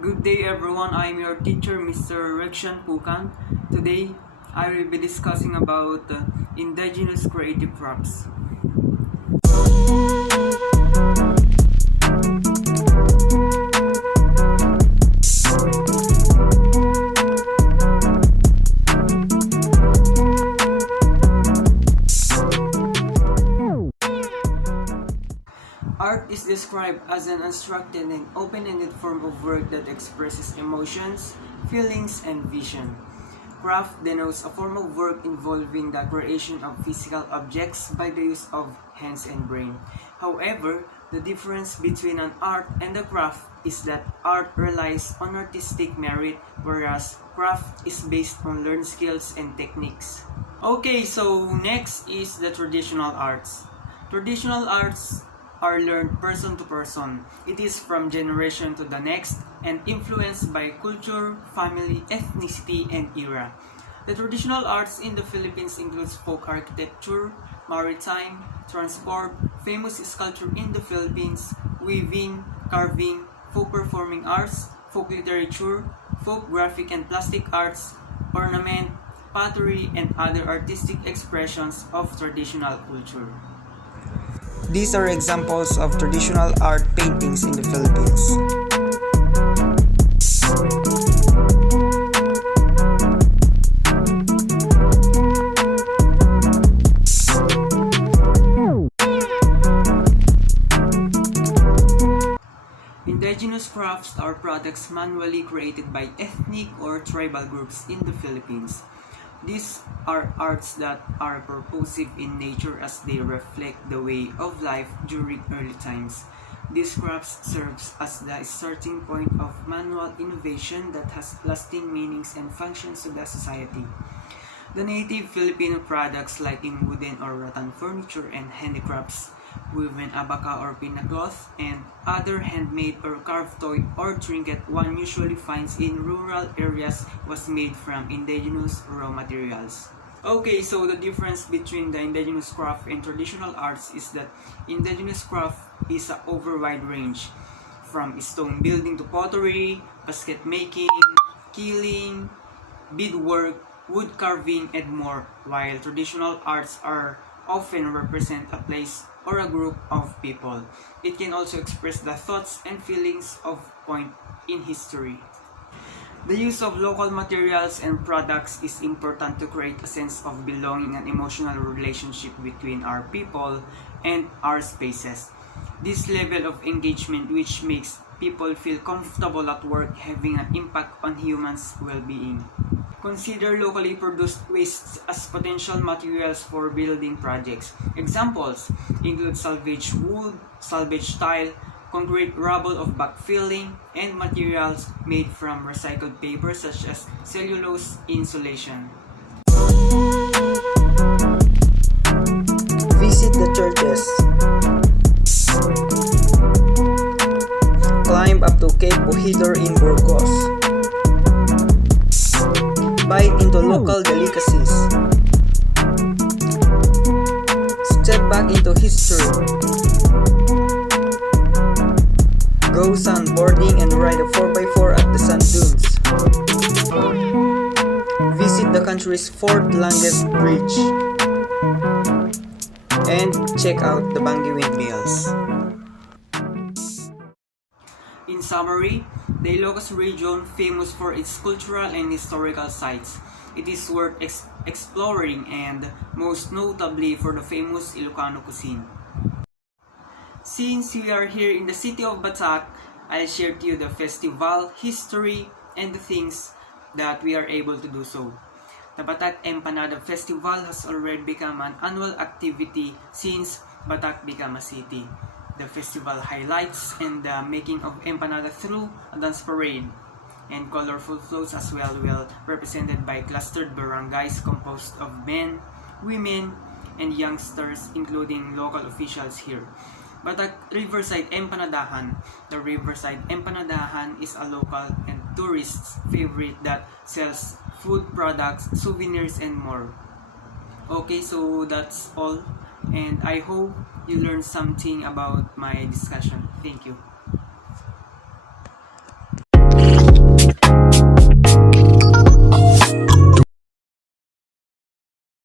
Good day everyone, I am your teacher Mr. Rekshan Pukan. Today, I will be discussing about indigenous creative crafts. Art is described as an unstructured and open-ended form of work that expresses emotions, feelings, and vision. Craft denotes a form of work involving the creation of physical objects by the use of hands and brain. However, the difference between an art and a craft is that art relies on artistic merit, whereas craft is based on learned skills and techniques. Okay, so next is the traditional arts. Traditional arts are learned person to person. It is from generation to the next and influenced by culture, family, ethnicity, and era. The traditional arts in the Philippines includes folk architecture, maritime, transport, famous sculpture in the Philippines, weaving, carving, folk performing arts, folk literature, folk graphic and plastic arts, ornament, pottery, and other artistic expressions of traditional culture. These are examples of traditional art paintings in the Philippines. Indigenous crafts are products manually created by ethnic or tribal groups in the Philippines. These are arts that are purposive in nature as they reflect the way of life during early times. These crafts serves as the starting point of manual innovation that has lasting meanings and functions to the society. The native Filipino products like in wooden or rattan furniture and handicrafts, woven abaca or pinacloth, and other handmade or carved toy or trinket one usually finds in rural areas was made from indigenous raw materials. Okay, so the difference between the indigenous craft and traditional arts is that indigenous craft is a over wide range, from stone building to pottery, basket making, quilling, beadwork, wood carving, and more, while traditional arts are often represent a place or a group of people. It can also express the thoughts and feelings of point in history. The use of local materials and products is important to create a sense of belonging and emotional relationship between our people and our spaces. This level of engagement which makes people feel comfortable at work having an impact on humans' well-being. Consider locally produced wastes as potential materials for building projects. Examples include salvaged wood, salvaged tile, concrete rubble of backfilling, and materials made from recycled paper such as cellulose insulation. Visit the churches. Climb up to Cape Bojidor in Burgos. Bite into local delicacies. Step back into history. Go sandboarding and ride a 4x4 at the sand dunes. Visit the country's fourth longest bridge. And check out the Bangi windmills. In summary, the Ilocos region, famous for its cultural and historical sites. It is worth exploring and most notably for the famous Ilocano cuisine. Since we are here in the city of Batac, I'll share to you the festival, history, and the things that we are able to do so. The Batac Empanada Festival has already become an annual activity since Batac became a city. The festival highlights and the making of empanada through a dance parade and colorful floats as well represented by clustered barangays composed of men, women, and youngsters including local officials here. But at Riverside Empanadahan, the Riverside Empanadahan is a local and tourists' favorite that sells food products, souvenirs, and more. Okay, so that's all, and I hope you learned something about my discussion. Thank you.